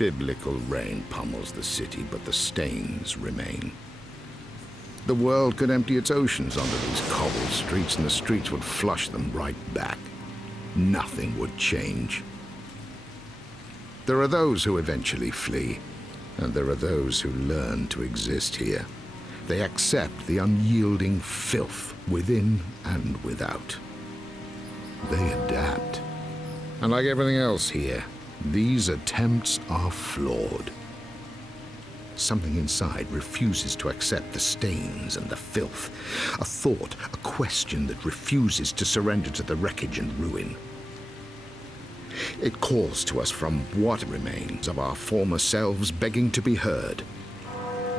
Biblical rain pummels the city, but the stains remain. The world could empty its oceans onto these cobbled streets, and the streets would flush them right back. Nothing would change. There are those who eventually flee, and there are those who learn to exist here. They accept the unyielding filth within and without. They adapt. And like everything else here, these attempts are flawed. Something inside refuses to accept the stains and the filth. A thought, a question that refuses to surrender to the wreckage and ruin. It calls to us from what remains of our former selves, begging to be heard.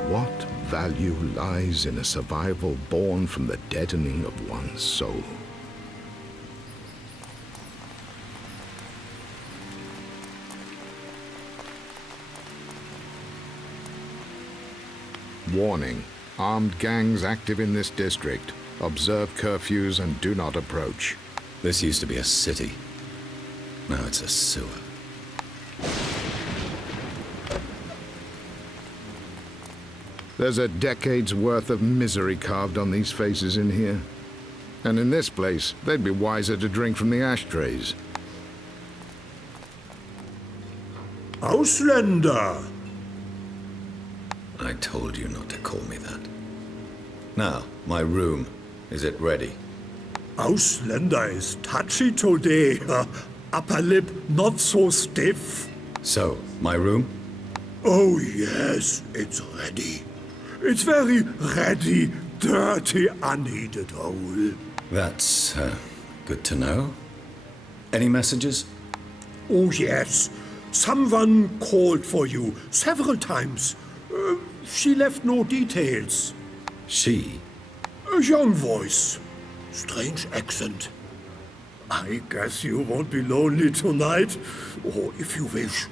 What value lies in a survival born from the deadening of one's soul? Warning. Armed gangs active in this district. Observe curfews and do not approach. This used to be a city. Now it's a sewer. There's a decade's worth of misery carved on these faces in here. And in this place, they'd be wiser to drink from the ashtrays. Ausländer! I told you not to call me that. Now, my room. Is it ready? Ausländer is touchy today. Upper lip not so stiff. So, my room? Oh yes, it's ready. It's very ready, dirty, unheated hole. That's, good to know. Any messages? Oh yes, someone called for you several times. She left no details. She? A young voice. Strange accent. I guess you won't be lonely tonight. Or if you wish,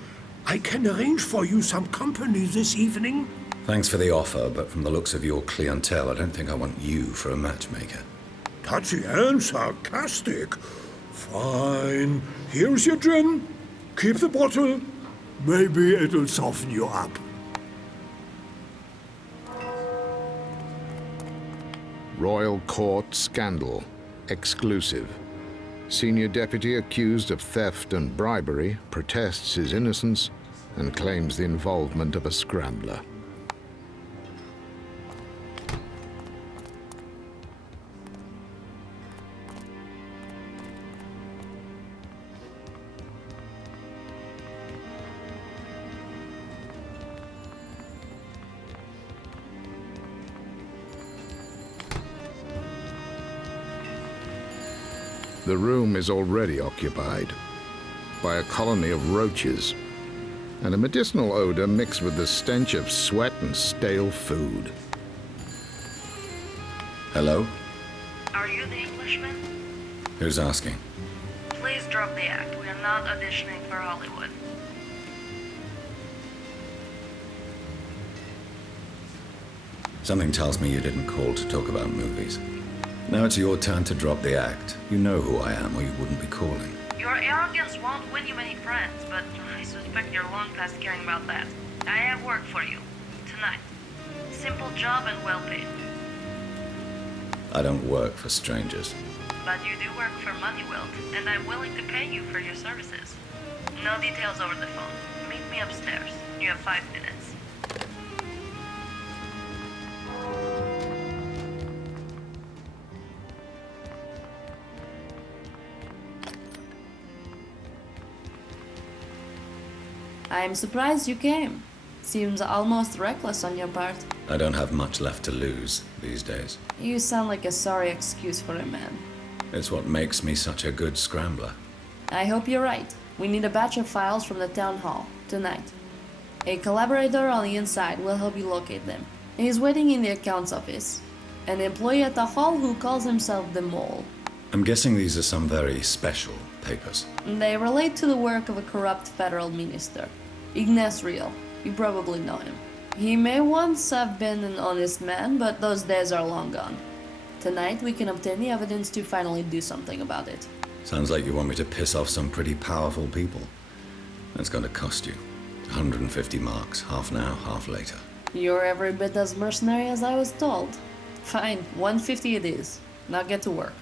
I can arrange for you some company this evening. Thanks for the offer, but from the looks of your clientele, I don't think I want you for a matchmaker. Touchy and sarcastic. Fine. Here's your gin. Keep the bottle. Maybe it'll soften you up. Royal Court scandal. Exclusive. Senior deputy accused of theft and bribery protests his innocence and claims the involvement of a scrambler. The room is already occupied by a colony of roaches and a medicinal odor mixed with the stench of sweat and stale food. Hello? Are you the Englishman? Who's asking? Please drop the act. We are not auditioning for Hollywood. Something tells me you didn't call to talk about movies. Now it's your turn to drop the act. You know who I am, or you wouldn't be calling. Your arrogance won't win you many friends, but I suspect you're long past caring about that. I have work for you. Tonight. Simple job and well paid. I don't work for strangers. But you do work for money, Wilt, and I'm willing to pay you for your services. No details over the phone. Meet me upstairs. You have 5 minutes. I'm surprised you came. Seems almost reckless on your part. I don't have much left to lose these days. You sound like a sorry excuse for a man. It's what makes me such a good scrambler. I hope you're right. We need a batch of files from the town hall, tonight. A collaborator on the inside will help you locate them. He's waiting in the accounts office. An employee at the hall who calls himself the Mole. I'm guessing these are some very special papers. They relate to the work of a corrupt federal minister, Ignace Real. You probably know him. He may once have been an honest man, but those days are long gone. Tonight we can obtain the evidence to finally do something about it. Sounds like you want me to piss off some pretty powerful people. That's going to cost you. 150 marks, half now, half later. You're every bit as mercenary as I was told. Fine, 150 it is. Now get to work.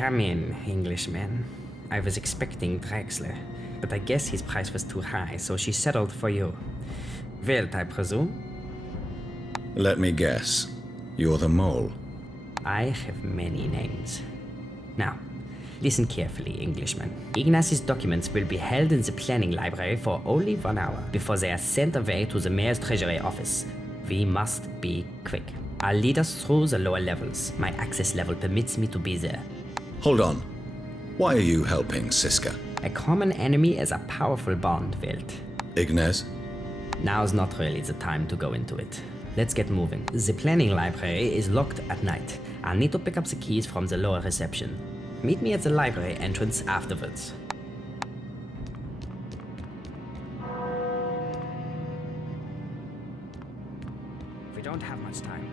Come in, Englishman. I was expecting Drexler, but I guess his price was too high, so she settled for you. Wilt, I presume? Let me guess. You're the mole. I have many names. Now, listen carefully, Englishman. Ignaz's documents will be held in the planning library for only 1 hour before they are sent away to the mayor's treasury office. We must be quick. I'll lead us through the lower levels. My access level permits me to be there. Hold on. Why are you helping Siska? A common enemy is a powerful bond, Wilt. Ignaz? Now's not really the time to go into it. Let's get moving. The planning library is locked at night. I'll need to pick up the keys from the lower reception. Meet me at the library entrance afterwards. We don't have much time.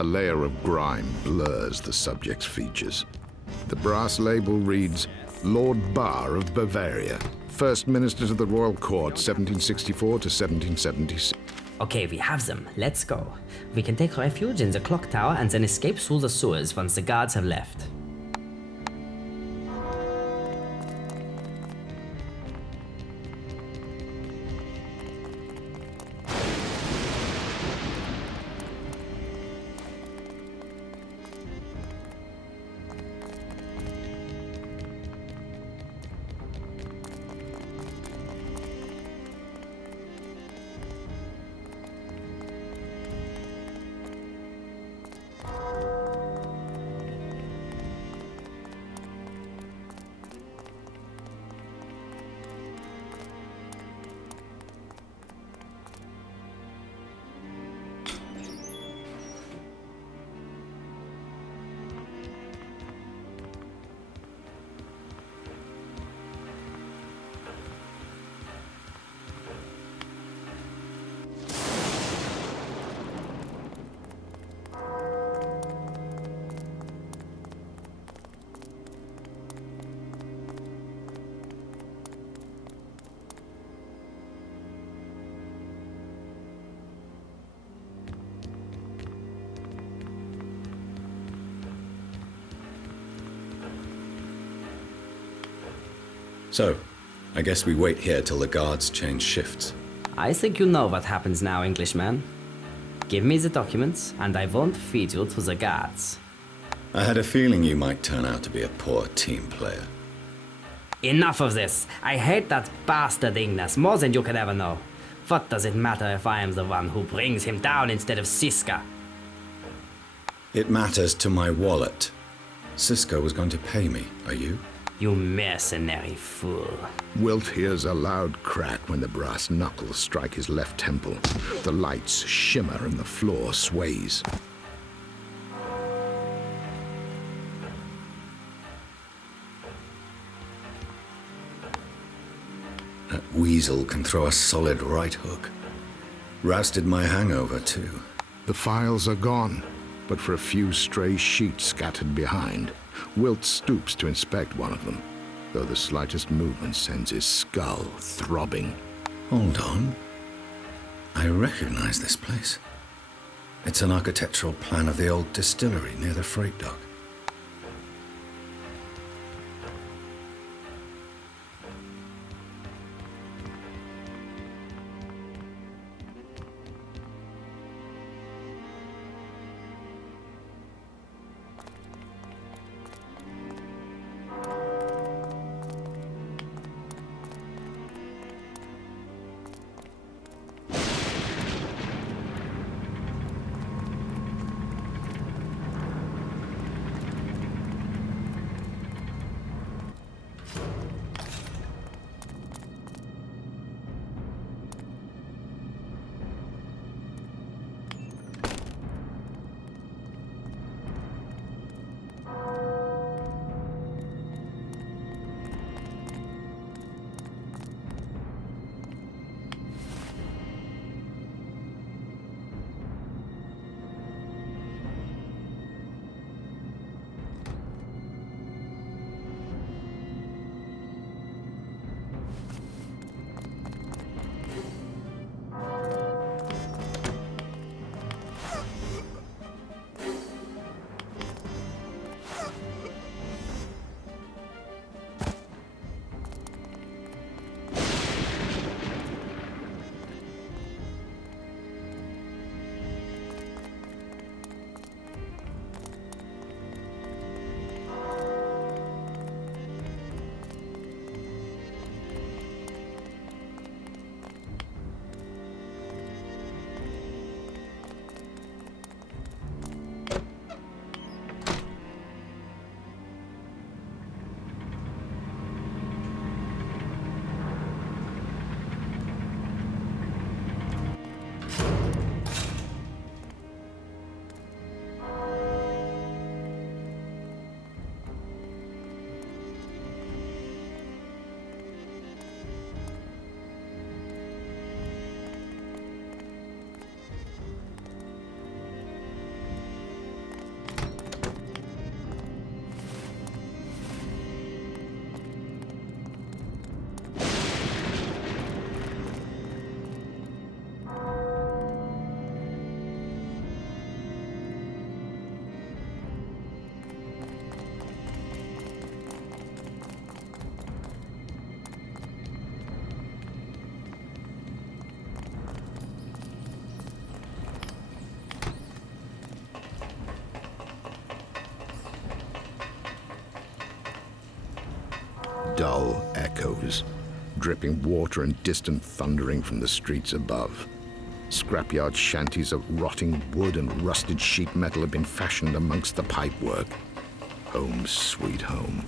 A layer of grime blurs the subject's features. The brass label reads, Lord Bar of Bavaria, First Minister to the Royal Court, 1764 to 1776. Okay, we have them. Let's go. We can take refuge in the clock tower and then escape through the sewers once the guards have left. So, I guess we wait here till the guards change shifts. I think you know what happens now, Englishman. Give me the documents, and I won't feed you to the guards. I had a feeling you might turn out to be a poor team player. Enough of this! I hate that bastard Ignace more than you could ever know. What does it matter if I am the one who brings him down instead of Siska? It matters to my wallet. Cisco was going to pay me, are you? You mercenary fool. Wilt hears a loud crack when the brass knuckles strike his left temple. The lights shimmer and the floor sways. That weasel can throw a solid right hook. Rousted my hangover, too. The files are gone, but for a few stray sheets scattered behind. Wilt stoops to inspect one of them, though the slightest movement sends his skull throbbing. Hold on. I recognize this place. It's an architectural plan of the old distillery near the freight dock. dull echoes, dripping water and distant thundering from the streets above. Scrapyard shanties of rotting wood and rusted sheet metal have been fashioned amongst the pipework. Home sweet home.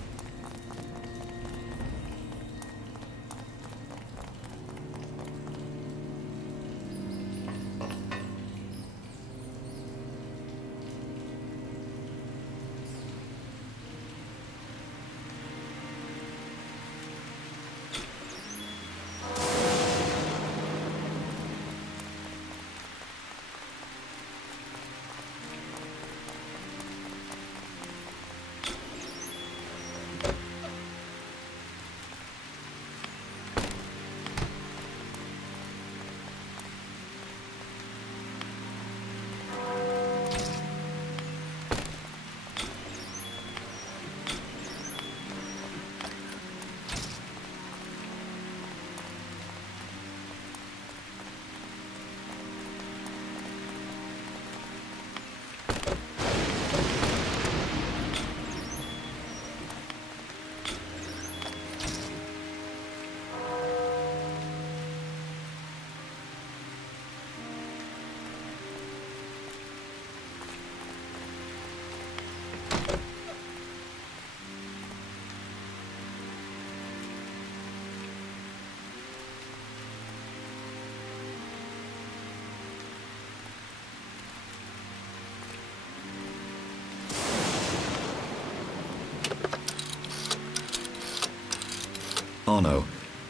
Arno,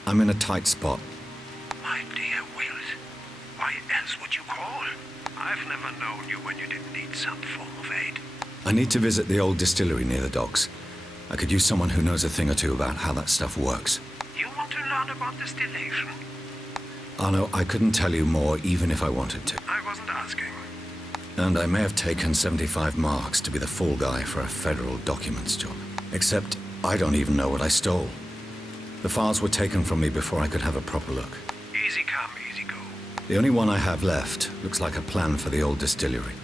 I'm in a tight spot. My dear Wilt, why else would you call? I've never known you when you didn't need some form of aid. I need to visit the old distillery near the docks. I could use someone who knows a thing or two about how that stuff works. You want to learn about distillation? Arno, I couldn't tell you more even if I wanted to. I wasn't asking. And I may have taken 75 marks to be the fall guy for a federal documents job. Except I don't even know what I stole. The files were taken from me before I could have a proper look. Easy come, easy go. The only one I have left looks like a plan for the old distillery.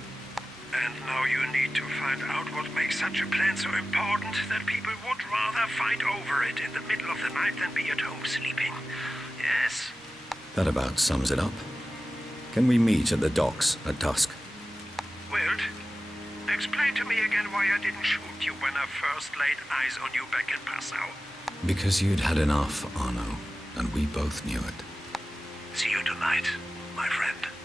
And now you need to find out what makes such a plan so important that people would rather fight over it in the middle of the night than be at home sleeping. Yes. That about sums it up. Can we meet at the docks at dusk? Wilt, explain to me again why I didn't shoot you when I first laid eyes on you back in Passau. Because you'd had enough, Arno, and we both knew it. See you tonight, my friend.